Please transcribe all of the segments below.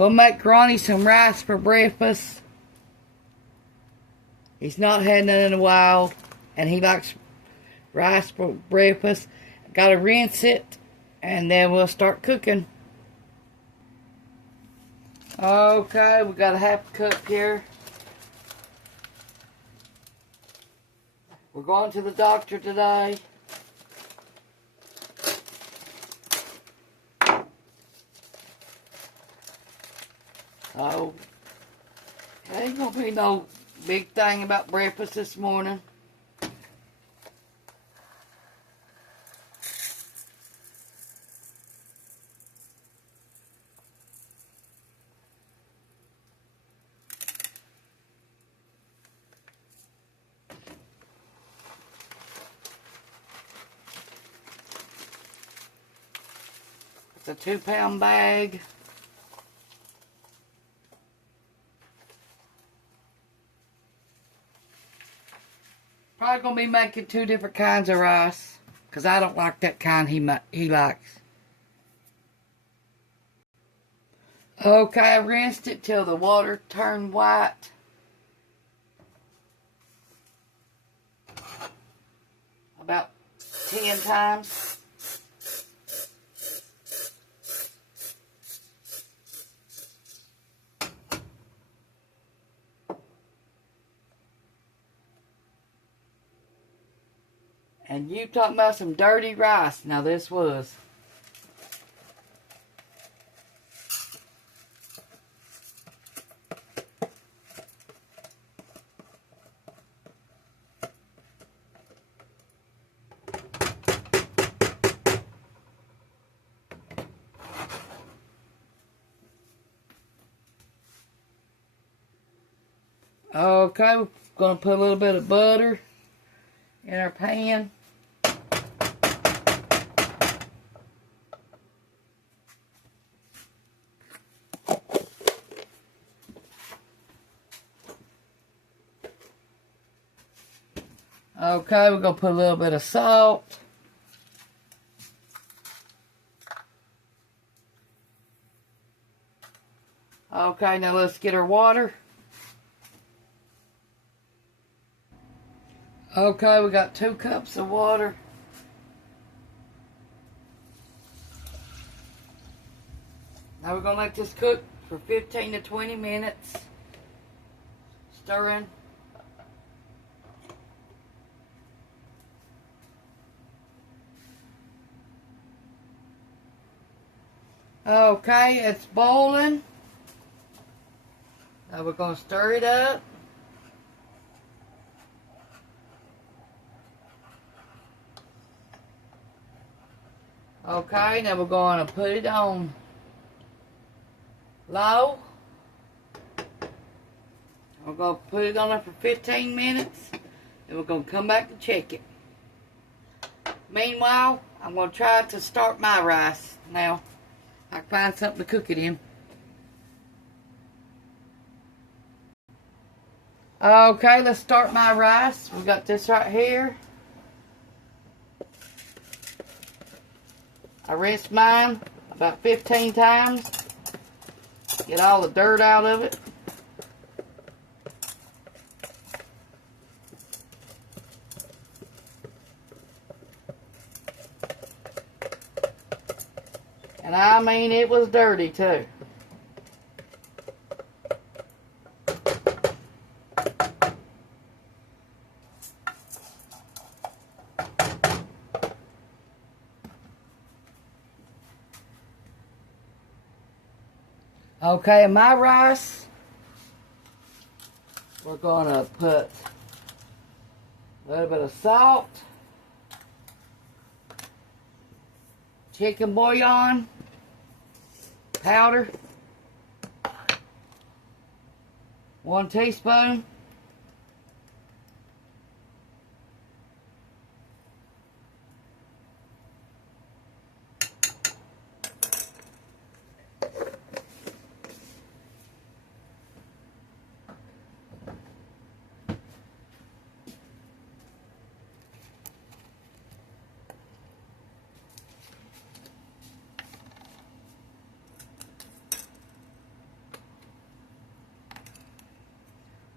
Gonna make Ronnie some rice for breakfast. He's not had none in a while, and he likes rice for breakfast. Gotta rinse it, and then we'll start cooking. Okay, we got a half cup here. We're going to the doctor today. So, ain't gonna be no big thing about breakfast this morning. It's a 2-pound bag. Probably gonna be making 2 different kinds of rice, cause I don't like that kind he likes. Okay, I rinsed it till the water turned white. About 10 times. And you talking about some dirty rice. Now this was. Okay, we're going to put a little bit of butter in our pan. Okay, we're going to put a little bit of salt. Okay, now let's get our water. Okay, we got 2 cups of water. Now we're going to let this cook for 15 to 20 minutes. Stirring. Okay, it's boiling. Now we're going to stir it up. Okay, now we're going to put it on low. We're going to put it on there for 15 minutes. And we're going to come back and check it. Meanwhile, I'm going to try to start my rice now. I can find something to cook it in. Okay, let's start my rice. We got this right here. I rinsed mine about 15 times. Get all the dirt out of it. And I mean, it was dirty too. Okay, in my rice, we're going to put a little bit of salt, chicken bouillon powder, 1 teaspoon,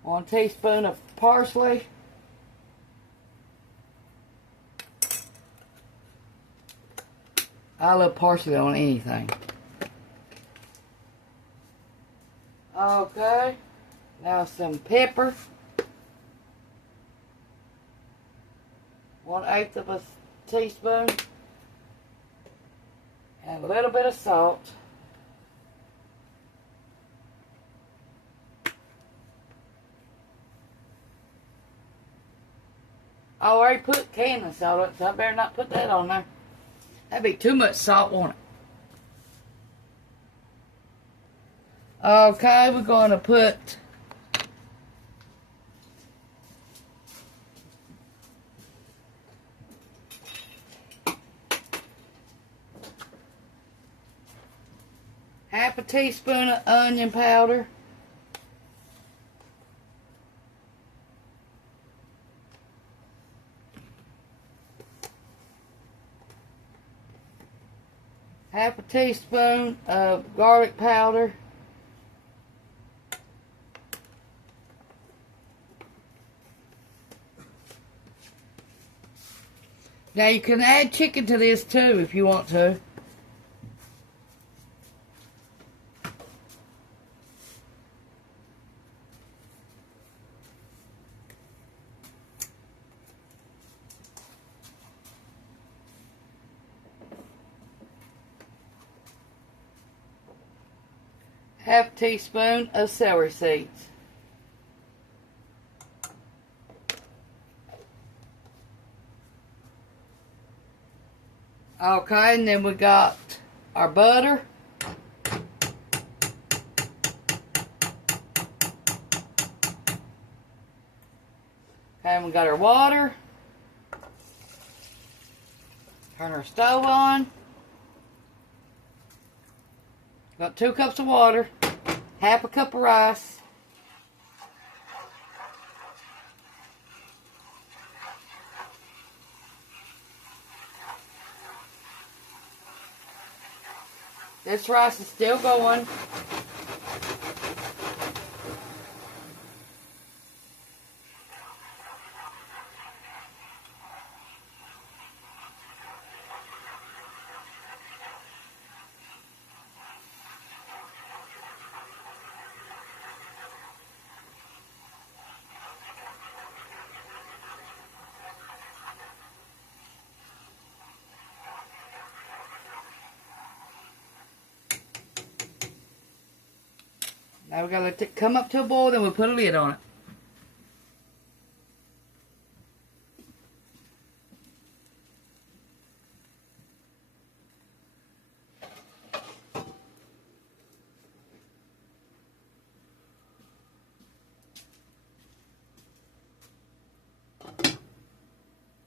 1 teaspoon of parsley. I love parsley on anything. Okay, now some pepper. 1/8 of a teaspoon. And a little bit of salt. I already put canned salt on it, so I better not put that on there. That'd be too much salt, won't it? Okay, we're going to put half a teaspoon of onion powder. Half a teaspoon of garlic powder. Now you can add chicken to this too if you want to. Half teaspoon of celery seeds. Okay, and then we got our butter. And we got our water. Turn our stove on. Got 2 cups of water, half a cup of rice. This rice is still going. Now we gotta let it come up to a boil, then we'll put a lid on it.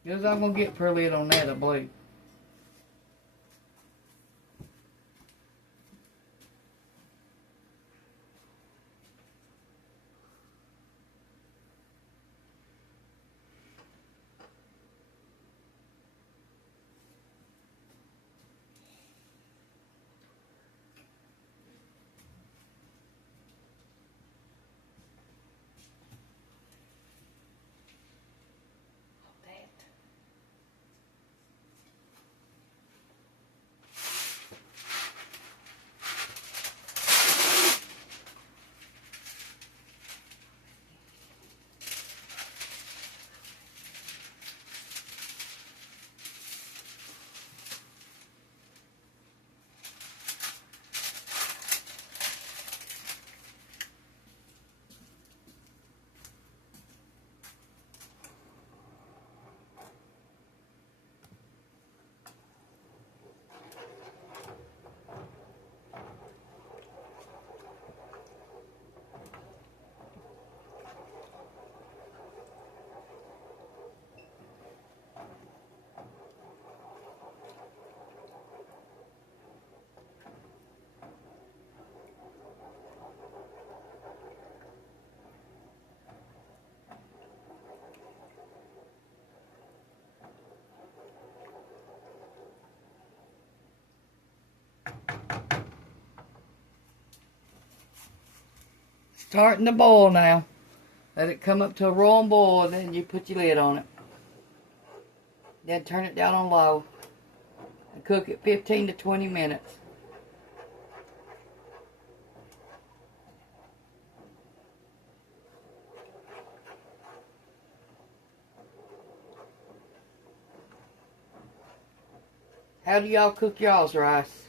Because I'm gonna get per lid on that, I believe. Starting to boil now. Let it come up to a roaring boil, then you put your lid on it. Then turn it down on low and cook it 15 to 20 minutes. How do y'all cook y'all's rice?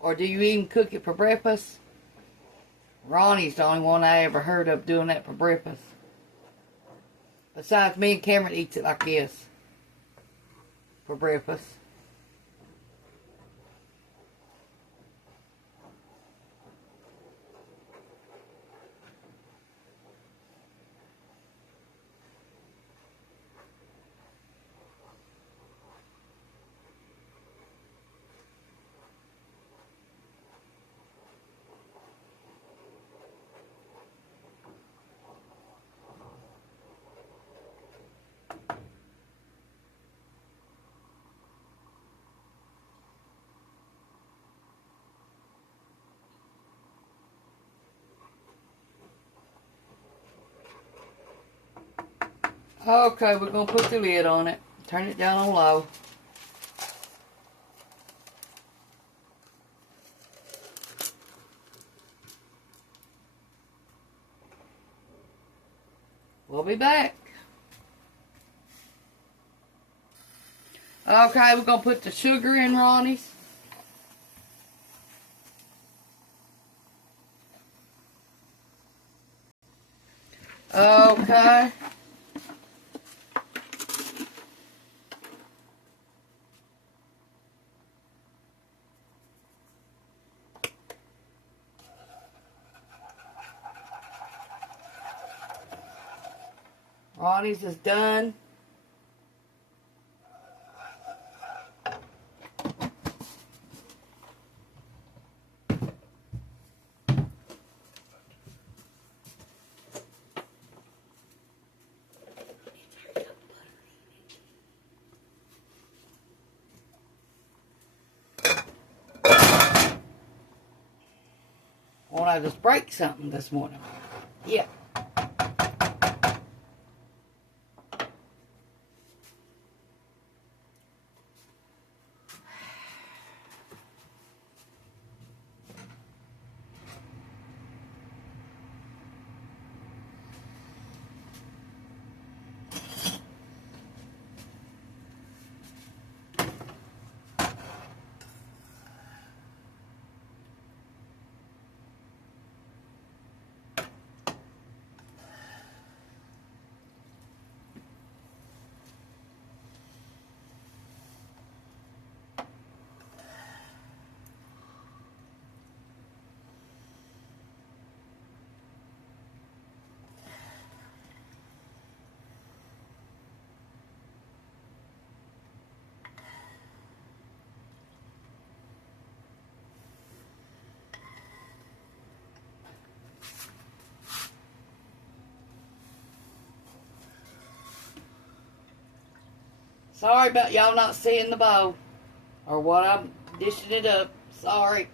Or do you even cook it for breakfast? Ronnie's the only one I ever heard of doing that for breakfast. Besides, me and Cameron eats it like this for breakfast. Okay, we're going to put the lid on it. Turn it down on low. We'll be back. Okay, we're going to put the sugar in Ronnie's. Okay. Ronnie's is done. Won't I just break something this morning? Yeah. Sorry about y'all not seeing the bowl. Or what I'm dishing it up. Sorry.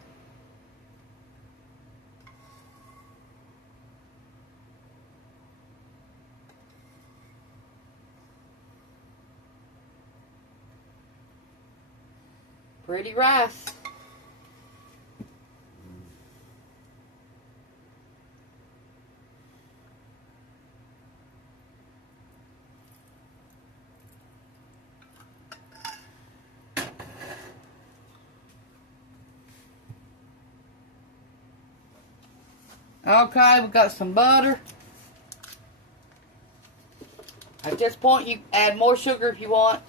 Pretty rice. Okay, we got some butter. At this point, you add more sugar if you want.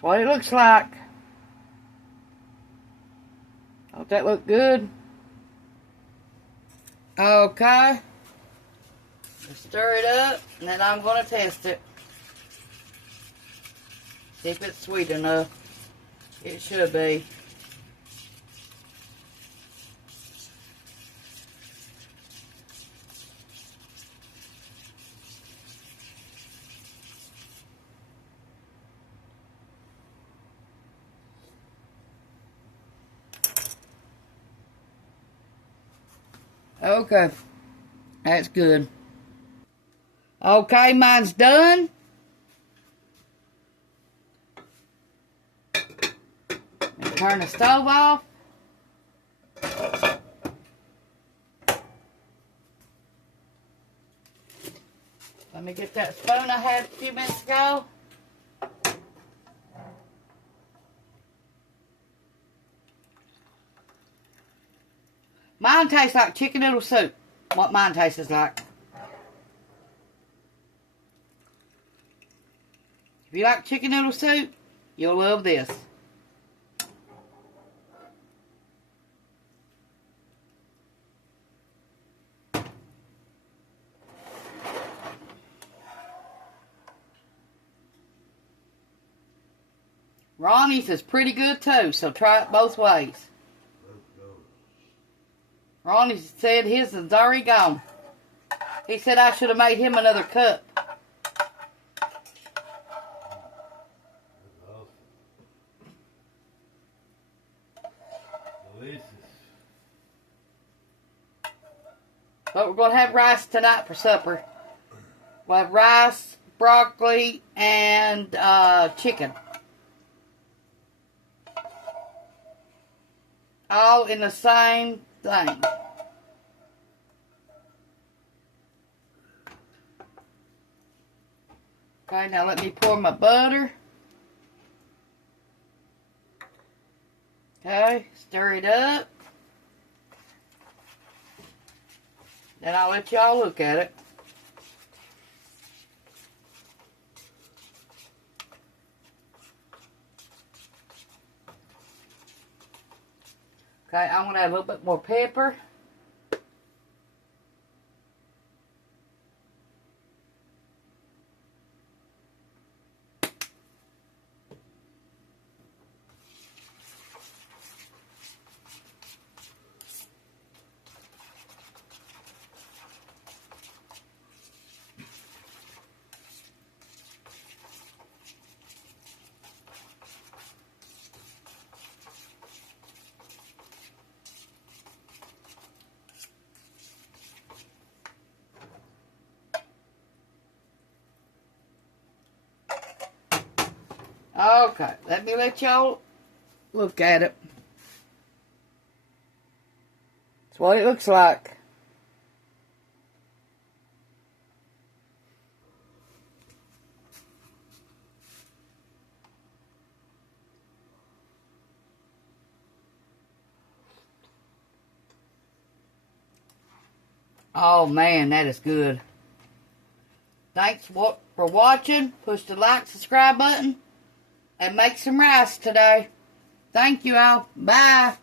That's what it looks like. Don't that look good? Okay. Just stir it up, and then I'm going to test it. See if it's sweet enough. It should be. Okay, that's good. Okay, mine's done. And turn the stove off. Let me get that spoon I had a few minutes ago. Mine tastes like chicken noodle soup. What mine tastes like. If you like chicken noodle soup, you'll love this. Ronnie's is pretty good too, so try it both ways. Ronnie said his is already gone. He said I should have made him another cup. Delicious. But we're going to have rice tonight for supper. We'll have rice, broccoli, and chicken. All in the same thing. Okay, now let me pour my butter. Okay, stir it up. Then I'll let y'all look at it. Okay, I'm going to add a little bit more pepper. Okay, let me let y'all look at it. That's what it looks like. Oh man, that is good. Thanks for watching. Push the like, subscribe button. And make some rice today. Thank you all. Bye.